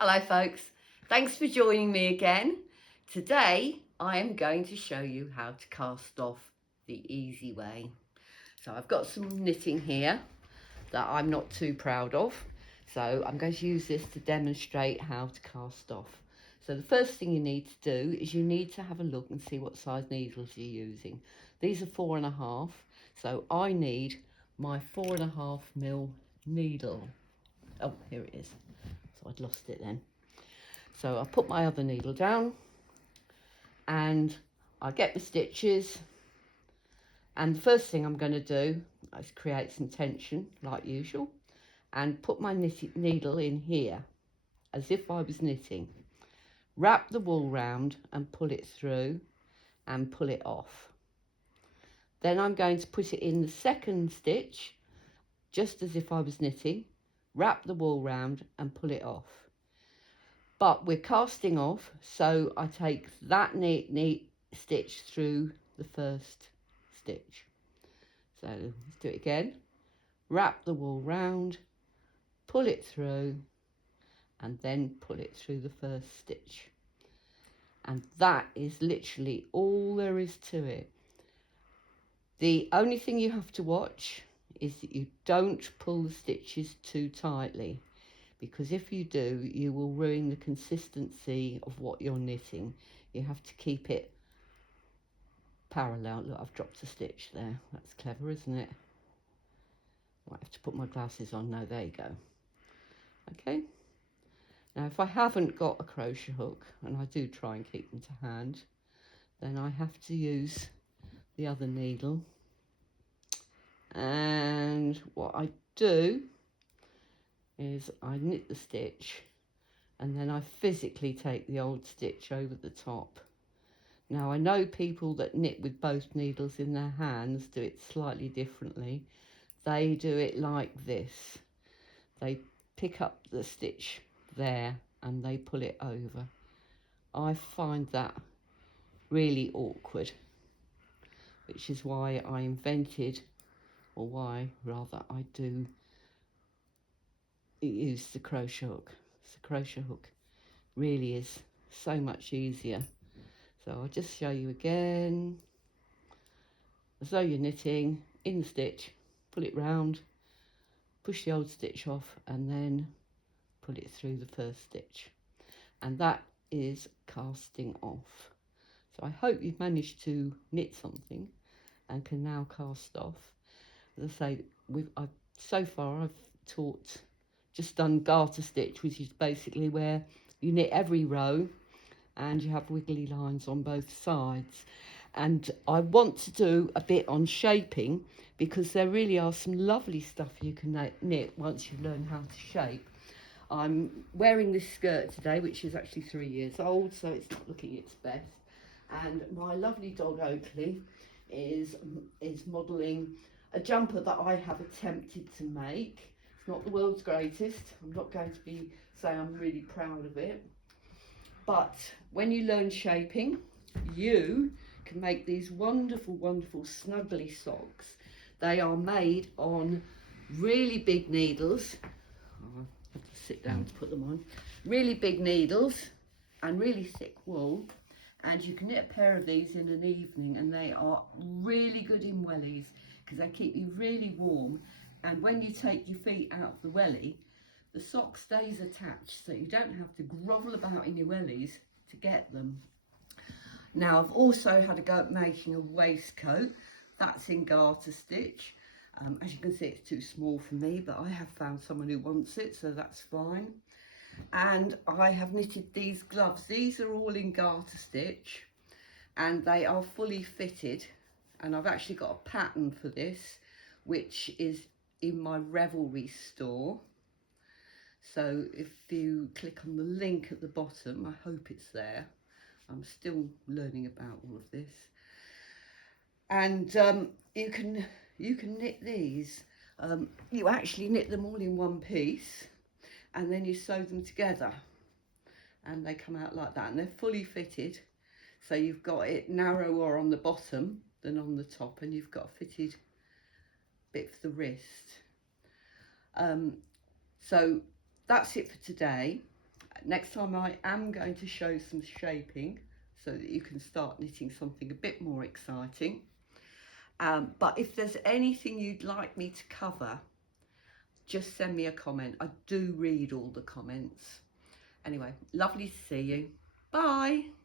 Hello folks, thanks for joining me again. Today I am going to show you how to cast off the easy way. So I've got some knitting here that I'm not too proud of, so I'm going to use this to demonstrate how to cast off. So the first thing you need to do is you need to have a look and see what size needles you're using. These are 4.5, so I need my 4.5mm needle. Oh, here it is. So I'd lost it then. So I put my other needle down and I get the stitches, and the first thing I'm going to do is create some tension like usual and put my needle in here as if I was knitting. Wrap the wool round and pull it through and pull it off. Then I'm going to put it in the second stitch just as if I was knitting, wrap the wool round and pull it off. But we're casting off, so I take that neat stitch through the first stitch. So let's do it again. Wrap the wool round, pull it through, and then pull it through the first stitch. And that is literally all there is to it. The only thing you have to watch is that you don't pull the stitches too tightly, because if you do, you will ruin the consistency of what you're knitting. You have to keep it parallel. Look, I've dropped a stitch there. That's clever, isn't it? I might have to put my glasses on. No, there you go. Okay. Now, if I haven't got a crochet hook, and I do try and keep them to hand, then I have to use the other needle. And what I do is I knit the stitch and then I physically take the old stitch over the top. Now I know people that knit with both needles in their hands do it slightly differently. They do it like this. They pick up the stitch there and they pull it over. I find that really awkward, which is why I invented, or why rather I do use the crochet hook. The crochet hook really is so much easier. So I'll just show you again. As though you're knitting, in the stitch, pull it round, push the old stitch off and then pull it through the first stitch. And that is casting off. So I hope you've managed to knit something and can now cast off. As I say, so far I've just done garter stitch, which is basically where you knit every row and you have wiggly lines on both sides. And I want to do a bit on shaping, because there really are some lovely stuff you can knit once you learn how to shape. I'm wearing this skirt today, which is actually 3 years old, so it's not looking its best. And my lovely dog Oakley is modelling a jumper that I have attempted to make. It's not the world's greatest. I'm not going to say I'm really proud of it. But when you learn shaping, you can make these wonderful, wonderful snuggly socks. They are made on really big needles. Oh, I have to sit down to put them on. Really big needles and really thick wool. And you can knit a pair of these in an evening, and they are really good in wellies because they keep you really warm. And when you take your feet out of the welly, the sock stays attached, so you don't have to grovel about in your wellies to get them. Now I've also had a go at making a waistcoat. That's in garter stitch. As you can see, it's too small for me, but I have found someone who wants it, so that's fine. And I have knitted these gloves. These are all in garter stitch and they are fully fitted, and I've actually got a pattern for this, which is in my Revelry store. So if you click on the link at the bottom, I hope it's there. I'm still learning about all of this. And you can knit these. You actually knit them all in one piece and then you sew them together and they come out like that, and they're fully fitted. So you've got it narrower on the bottom than on the top, and you've got a fitted bit for the wrist. So that's it for today. Next time I am going to show some shaping so that you can start knitting something a bit more exciting. But if there's anything you'd like me to cover, just send me a comment. I do read all the comments. Anyway, lovely to see you. Bye.